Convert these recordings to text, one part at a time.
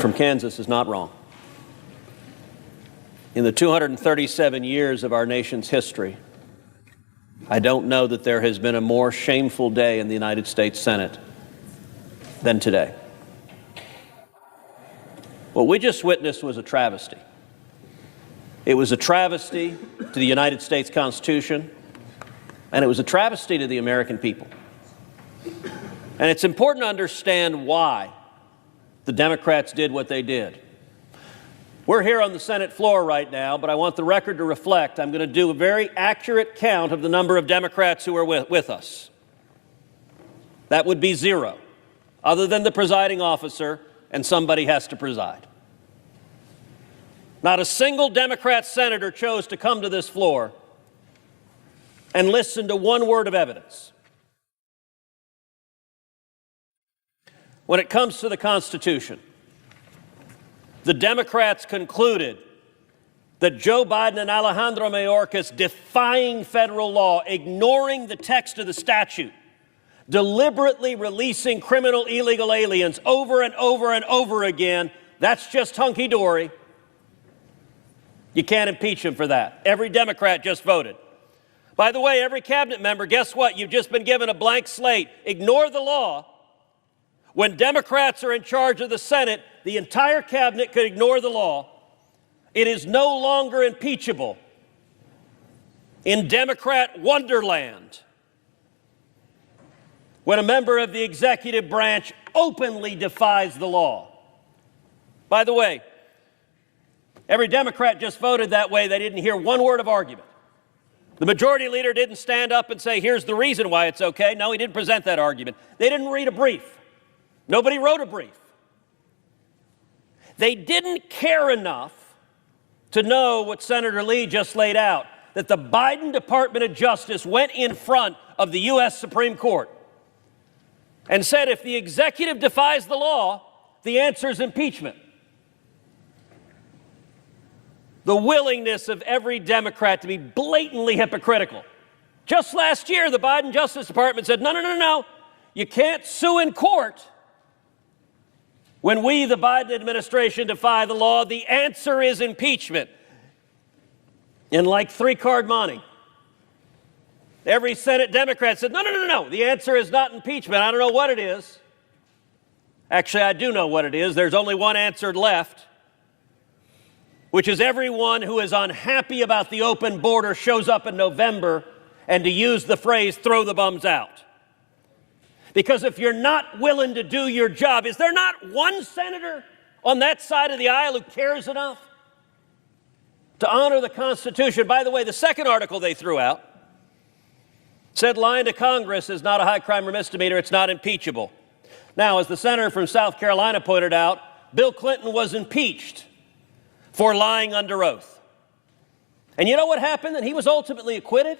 From Kansas is not wrong. In the 237 years of our nation's history, I don't know that there has been a more shameful day in the United States Senate than today. What we just witnessed was a travesty. It was a travesty to the United States Constitution, and it was a travesty to the American people. And it's important to understand why the Democrats did what they did. We're here on the Senate floor right now, but I want the record to reflect I'm going to do a very accurate count of the number of Democrats who are with us. That would be 0, other than the presiding officer, and somebody has to preside. Not a single Democrat senator chose to come to this floor and listen to one word of evidence. When it comes to the Constitution, the Democrats concluded that Joe Biden and Alejandro Mayorkas defying federal law, ignoring the text of the statute, deliberately releasing criminal illegal aliens over and over and over again, that's just hunky-dory. You can't impeach him for that. Every Democrat just voted. By the way, every cabinet member, guess what? You've just been given a blank slate. Ignore the law. When Democrats are in charge of the Senate, the entire cabinet could ignore the law. It is no longer impeachable. In Democrat Wonderland, when a member of the executive branch openly defies the law. By the way, every Democrat just voted that way. They didn't hear one word of argument. The majority leader didn't stand up and say, here's the reason why it's okay. No, he didn't present that argument. They didn't read a brief. Nobody wrote a brief. They didn't care enough to know what Senator Lee just laid out, that the Biden Department of Justice went in front of the U.S. Supreme Court and said if the executive defies the law, the answer is impeachment. The willingness of every Democrat to be blatantly hypocritical. Just last year, the Biden Justice Department said, no, you can't sue in court. When we, the Biden administration, defy the law, the answer is impeachment. In like 3-card money. Every Senate Democrat said, no, the answer is not impeachment. I don't know what it is. Actually, I do know what it is. There's only one answer left, which is everyone who is unhappy about the open border shows up in November, and to use the phrase, throw the bums out. Because if you're not willing to do your job, is there not one senator on that side of the aisle who cares enough to honor the Constitution? By the way, the second article they threw out said lying to Congress is not a high crime or misdemeanor, it's not impeachable. Now, as the senator from South Carolina pointed out, Bill Clinton was impeached for lying under oath. And you know what happened? And he was ultimately acquitted.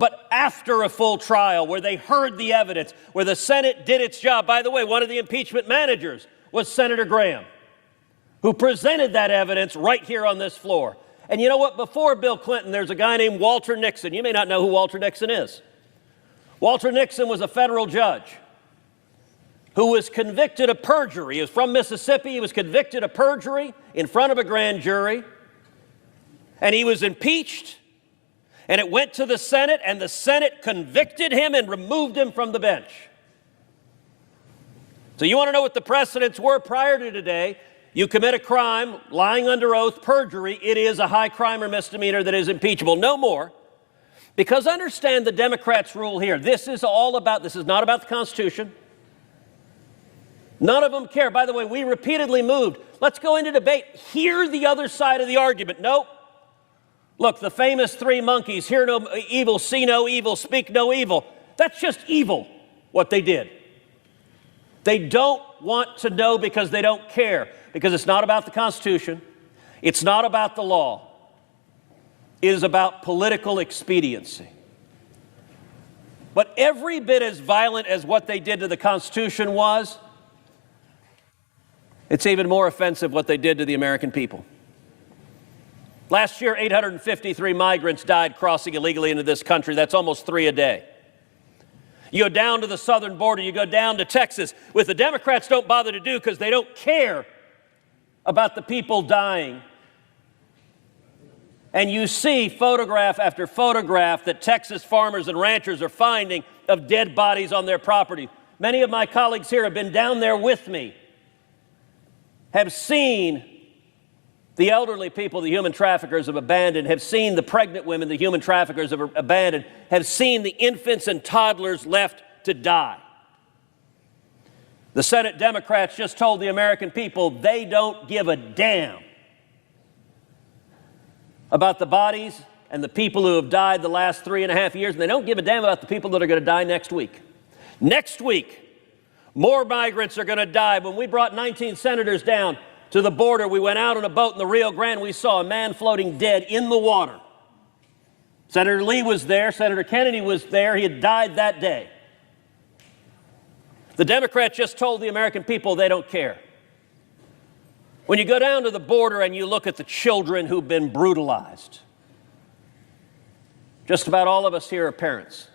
But after a full trial where they heard the evidence, where the Senate did its job. By the way, one of the impeachment managers was Senator Graham, who presented that evidence right here on this floor. And you know what? Before Bill Clinton, there's a guy named Walter Nixon. You may not know who Walter Nixon is. Walter Nixon was a federal judge who was convicted of perjury. He was from Mississippi. He was convicted of perjury in front of a grand jury. And he was impeached. And it went to the Senate, and the Senate convicted him and removed him from the bench. So you want to know what the precedents were prior to today? You commit a crime, lying under oath, perjury, it is a high crime or misdemeanor that is impeachable. No more. Because understand the Democrats' rule here. This is not about the Constitution. None of them care. By the way, we repeatedly moved. Let's go into debate. Hear the other side of the argument. Nope. Look, the famous 3 monkeys, hear no evil, see no evil, speak no evil. That's just evil, what they did. They don't want to know because they don't care, because it's not about the Constitution. It's not about the law. It is about political expediency. But every bit as violent as what they did to the Constitution was, it's even more offensive what they did to the American people. Last year, 853 migrants died crossing illegally into this country. That's almost 3 a day. You go down to the southern border, you go down to Texas, which the Democrats don't bother to do because they don't care about the people dying. And you see photograph after photograph that Texas farmers and ranchers are finding of dead bodies on their property. Many of my colleagues here have been down there with me, have seen the elderly people the human traffickers have abandoned, have seen the pregnant women the human traffickers have abandoned, have seen the infants and toddlers left to die. The Senate Democrats just told the American people they don't give a damn about the bodies and the people who have died the last 3.5 years, and they don't give a damn about the people that are going to die next week. Next week, more migrants are going to die. When we brought 19 senators down to the border, we went out on a boat in the Rio Grande. We saw a man floating dead in the water. Senator Lee was there. Senator Kennedy was there. He had died that day. The Democrats just told the American people they don't care. When you go down to the border and you look at the children who've been brutalized, just about all of us here are parents.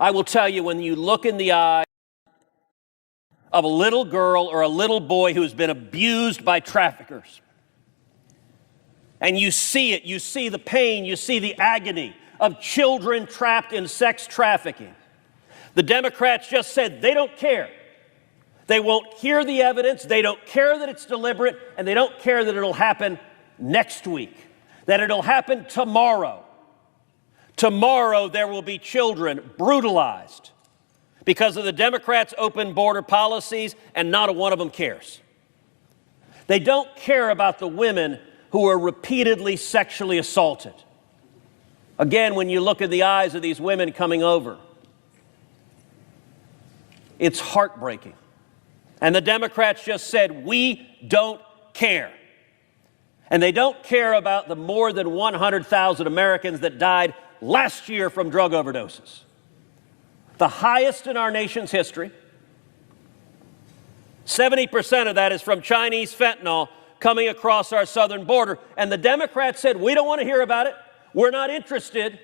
I will tell you, when you look in the eye of a little girl or a little boy who's been abused by traffickers, and you see it, you see the pain, you see the agony of children trapped in sex trafficking. The Democrats just said they don't care. They won't hear the evidence, they don't care that it's deliberate, and they don't care that it'll happen next week, that it'll happen tomorrow. Tomorrow there will be children brutalized because of the Democrats' open border policies, and not a one of them cares. They don't care about the women who are repeatedly sexually assaulted. Again, when you look in the eyes of these women coming over, it's heartbreaking. And the Democrats just said, we don't care. And they don't care about the more than 100,000 Americans that died last year from drug overdoses. The highest in our nation's history. 70% of that is from Chinese fentanyl coming across our southern border. And the Democrats said, we don't want to hear about it. We're not interested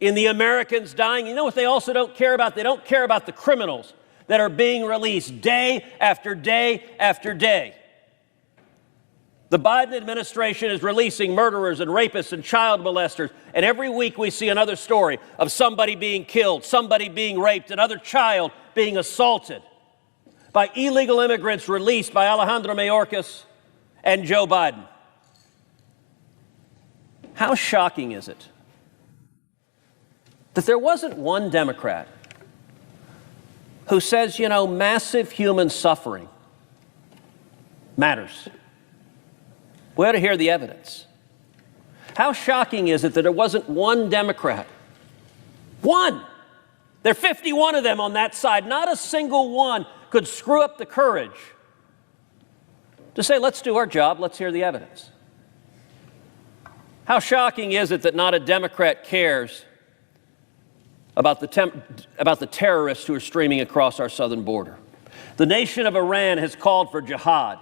in the Americans dying. You know what they also don't care about? They don't care about the criminals that are being released day after day after day. The Biden administration is releasing murderers and rapists and child molesters, and every week we see another story of somebody being killed, somebody being raped, another child being assaulted by illegal immigrants released by Alejandro Mayorkas and Joe Biden. How shocking is it that there wasn't one Democrat who says, you know, massive human suffering matters? We ought to hear the evidence. How shocking is it that there wasn't one Democrat, one, there are 51 of them on that side, not a single one could screw up the courage to say, let's do our job, let's hear the evidence. How shocking is it that not a Democrat cares about the terrorists who are streaming across our southern border? The nation of Iran has called for jihad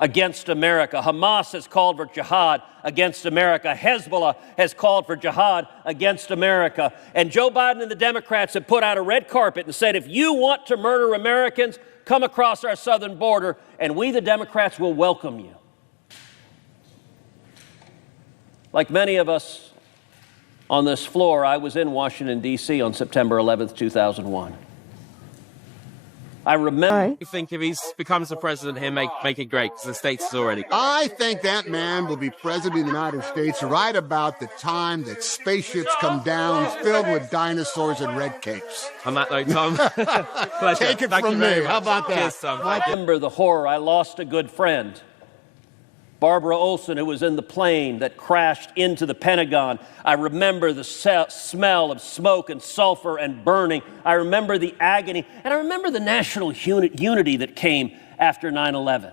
against America. Hamas has called for jihad against America. Hezbollah has called for jihad against America. And Joe Biden and the Democrats have put out a red carpet and said, if you want to murder Americans, come across our southern border, and we, the Democrats, will welcome you. Like many of us on this floor, I was in Washington, D.C. on September 11th, 2001. I remember. You think if he becomes the president, he'll make it great because the states is already great. I think that man will be president of the United States right about the time that spaceships come down filled with dinosaurs and red capes. On that note, Tom, pleasure. Take it Thank from you very me. much. How about that? Cheers, Tom. I remember the horror. I lost a good friend, Barbara Olson, who was in the plane that crashed into the Pentagon. I remember the smell of smoke and sulfur and burning. I remember the agony, and I remember the national unity that came after 9/11.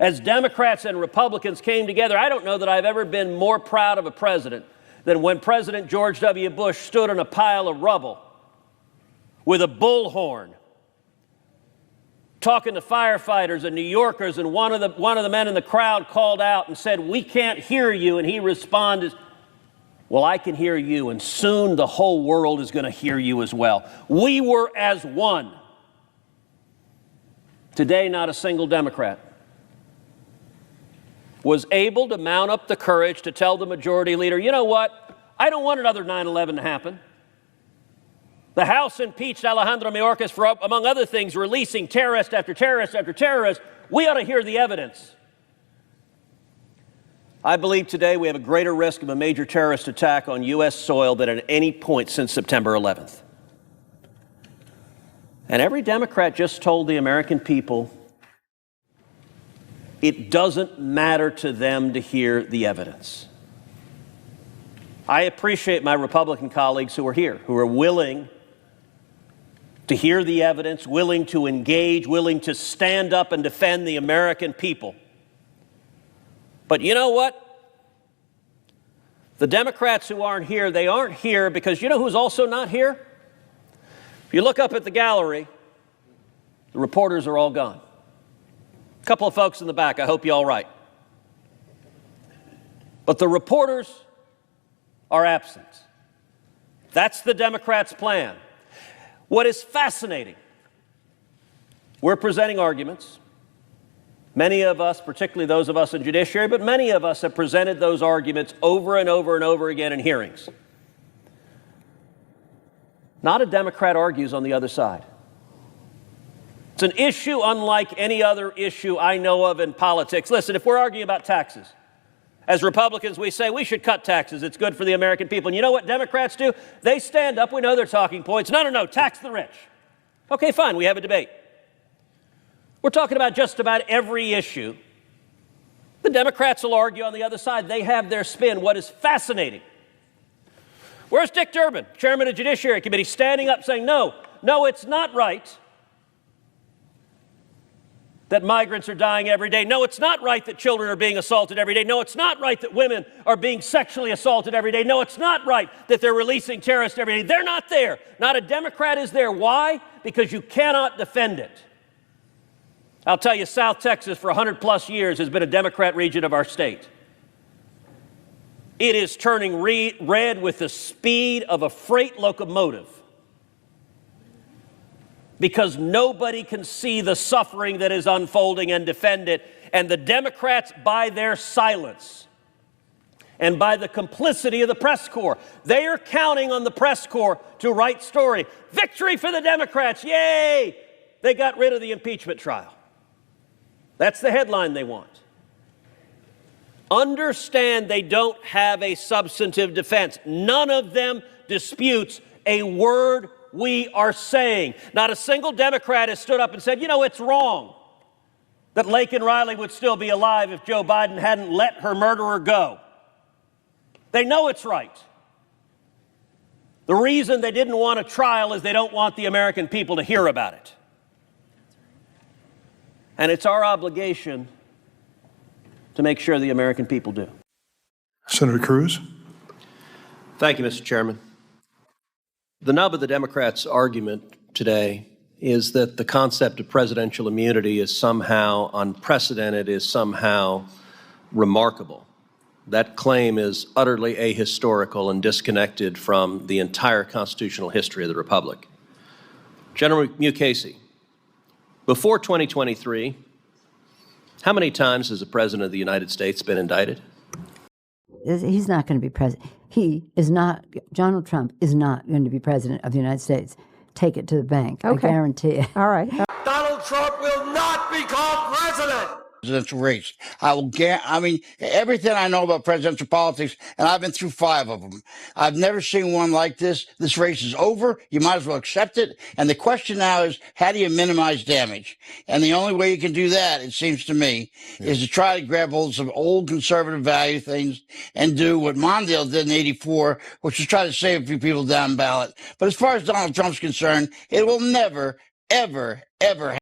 As Democrats and Republicans came together, I don't know that I've ever been more proud of a president than when President George W. Bush stood on a pile of rubble with a bullhorn, talking to firefighters and New Yorkers, and one of the men in the crowd called out and said, "We can't hear you," and he responded, Well, I can hear you, and soon the whole world is going to hear you as well. We were as one. Today, not a single Democrat was able to mount up the courage to tell the majority leader, you know what? I don't want another 9/11 to happen. The House impeached Alejandro Mayorkas for, among other things, releasing terrorist after terrorist after terrorist. We ought to hear the evidence. I believe today we have a greater risk of a major terrorist attack on U.S. soil than at any point since September 11th. And every Democrat just told the American people it doesn't matter to them to hear the evidence. I appreciate my Republican colleagues who are here, who are willing to hear the evidence, willing to engage, willing to stand up and defend the American people. But you know what? The Democrats who aren't here, they aren't here because you know who's also not here? If you look up at the gallery, the reporters are all gone. A couple of folks in the back, I hope you're all right. But the reporters are absent. That's the Democrats' plan. What is fascinating, we're presenting arguments. Many of us, particularly those of us in judiciary, but many of us have presented those arguments over and over and over again in hearings. Not a Democrat argues on the other side. It's an issue unlike any other issue I know of in politics. Listen, if we're arguing about taxes, as Republicans, we say we should cut taxes. It's good for the American people. And you know what Democrats do? They stand up. We know their talking points. No, tax the rich. Okay, fine. We have a debate. We're talking about just about every issue. The Democrats will argue on the other side. They have their spin. What is fascinating? Where's Dick Durbin, chairman of the Judiciary Committee, standing up saying, no, it's not right that migrants are dying every day. No, it's not right that children are being assaulted every day. No, it's not right that women are being sexually assaulted every day. No, it's not right that they're releasing terrorists every day. They're not there. Not a Democrat is there. Why? Because you cannot defend it. I'll tell you, South Texas for 100+ years has been a Democrat region of our state. It is turning red with the speed of a freight locomotive because nobody can see the suffering that is unfolding and defend it. And the Democrats, by their silence and by the complicity of the press corps, they are counting on the press corps to write story. Victory for the Democrats, yay! They got rid of the impeachment trial. That's the headline they want. Understand they don't have a substantive defense. None of them disputes a word we are saying. Not a single Democrat has stood up and said, you know, it's wrong that Laken Riley would still be alive if Joe Biden hadn't let her murderer go. They know it's right. The reason they didn't want a trial is they don't want the American people to hear about it. And it's our obligation to make sure the American people do. Senator Cruz. Thank you, Mr. Chairman. The nub of the Democrats' argument today is that the concept of presidential immunity is somehow unprecedented, is somehow remarkable. That claim is utterly ahistorical and disconnected from the entire constitutional history of the Republic. General Mukasey, before 2023, how many times has the President of the United States been indicted? He's not going to be president. He is not, Donald Trump is not going to be president of the United States. Take it to the bank. Okay. I guarantee it. All right. Donald Trump will not become president. Presidential race. I mean, everything I know about presidential politics, and I've been through 5 of them. I've never seen one like this. This race is over. You might as well accept it. And the question now is, how do you minimize damage? And the only way you can do that, it seems to me, is to try to grab hold of some old conservative value things and do what Mondale did in '84, which is try to save a few people down ballot. But as far as Donald Trump's concerned, it will never, ever, ever happen.